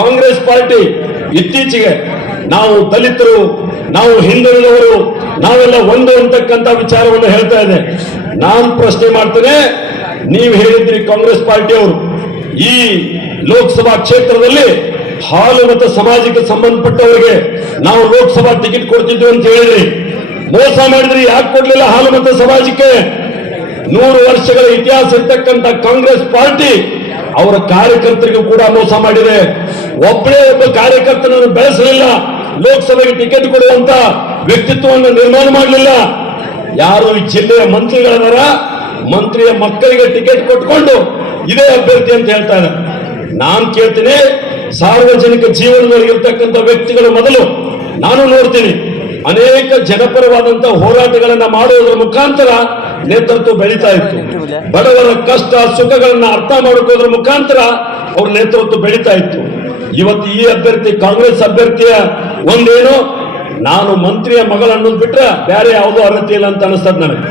Congress party ಇತ್ತೀಚೆಗೆ ನಾವು ದಲಿತರು, ನಾವು ಹಿಂದುಳಿದವರು, ನಾವೆಲ್ಲ ಒಂದು ಅಂತಕ್ಕಂಥ ವಿಚಾರವನ್ನು ಹೇಳ್ತಾ ಇದೆ. ನಾನು ಪ್ರಶ್ನೆ ಮಾಡ್ತೇನೆ, ನೀವು ಹೇಳಿದ್ರಿ ಕಾಂಗ್ರೆಸ್ ಪಾರ್ಟಿಯವರು ಈ ಲೋಕಸಭಾ ಕ್ಷೇತ್ರದಲ್ಲಿ ಹಾಲು ಮತ್ತು ಸಮಾಜಕ್ಕೆ ಸಂಬಂಧಪಟ್ಟವರಿಗೆ ನಾವು ಲೋಕಸಭಾ ಟಿಕೆಟ್ ಕೊಡ್ತಿದ್ವಿ ಅಂತ ಹೇಳಿದ್ರಿ. ಮೋಸ ಮಾಡಿದ್ರಿ. ಯಾಕೆ ಕೊಡ್ಲಿಲ್ಲ ಹಾಲು ಮತ್ತು ಸಮಾಜಕ್ಕೆ? 100 ವರ್ಷಗಳ ಇತಿಹಾಸ ಇರ್ತಕ್ಕಂಥ ಕಾಂಗ್ರೆಸ್ ಪಾರ್ಟಿ ಅವರ ಕಾರ್ಯಕರ್ತರಿಗೂ ಕೂಡ ಮೋಸ ಮಾಡಿದೆ. ಒಬ್ಬ ಕಾರ್ಯಕರ್ತನನ್ನು ಬೆಳೆಸಲಿಲ್ಲ, ಲೋಕಸಭೆಗೆ ಟಿಕೆಟ್ ಕೊಡುವಂತ ವ್ಯಕ್ತಿತ್ವವನ್ನು ನಿರ್ಮಾಣ ಮಾಡಲಿಲ್ಲ. ಯಾರು ಈ ಜಿಲ್ಲೆಯ ಮಂತ್ರಿಗಳಾರ, ಮಂತ್ರಿಯ ಮಕ್ಕಳಿಗೆ ಟಿಕೆಟ್ ಕೊಟ್ಕೊಂಡು ಇದೇ ಅಭ್ಯರ್ಥಿ ಅಂತ ಹೇಳ್ತಾರೆ. ನಾನು ಕೇಳ್ತೀನಿ, ಸಾರ್ವಜನಿಕ ಜೀವನದಲ್ಲಿ ಇರ್ತಕ್ಕಂಥ ವ್ಯಕ್ತಿಗಳು ಮೊದಲು ನಾನು ನೋಡ್ತೀನಿ, ಅನೇಕ ಜನಪರವಾದಂತಹ ಹೋರಾಟಗಳನ್ನ ಮಾಡುವುದರ ಮುಖಾಂತರ ನೇತೃತ್ವ ಬೆಳೀತಾ ಇತ್ತು. ಬಡವರ ಕಷ್ಟ ಸುಖಗಳನ್ನ ಅರ್ಥ ಮಾಡಿಕೊಳ್ಳೋದ್ರ ಮುಖಾಂತರ ಅವ್ರ ನೇತೃತ್ವ ಬೆಳೀತಾ ಇತ್ತು. ಇವತ್ತು ಈ ಅಭ್ಯರ್ಥಿ, ಕಾಂಗ್ರೆಸ್ ಅಭ್ಯರ್ಥಿಯ ಒಂದೇನು, ನಾನು ಮಂತ್ರಿಯ ಮಗಳು ಅನ್ನೋದು ಬಿಟ್ರೆ ಬೇರೆ ಯಾವುದೋ ಅರ್ಹತೆ ಇಲ್ಲ ಅಂತ ಅನಿಸ್ತದೆ ನನಗೆ.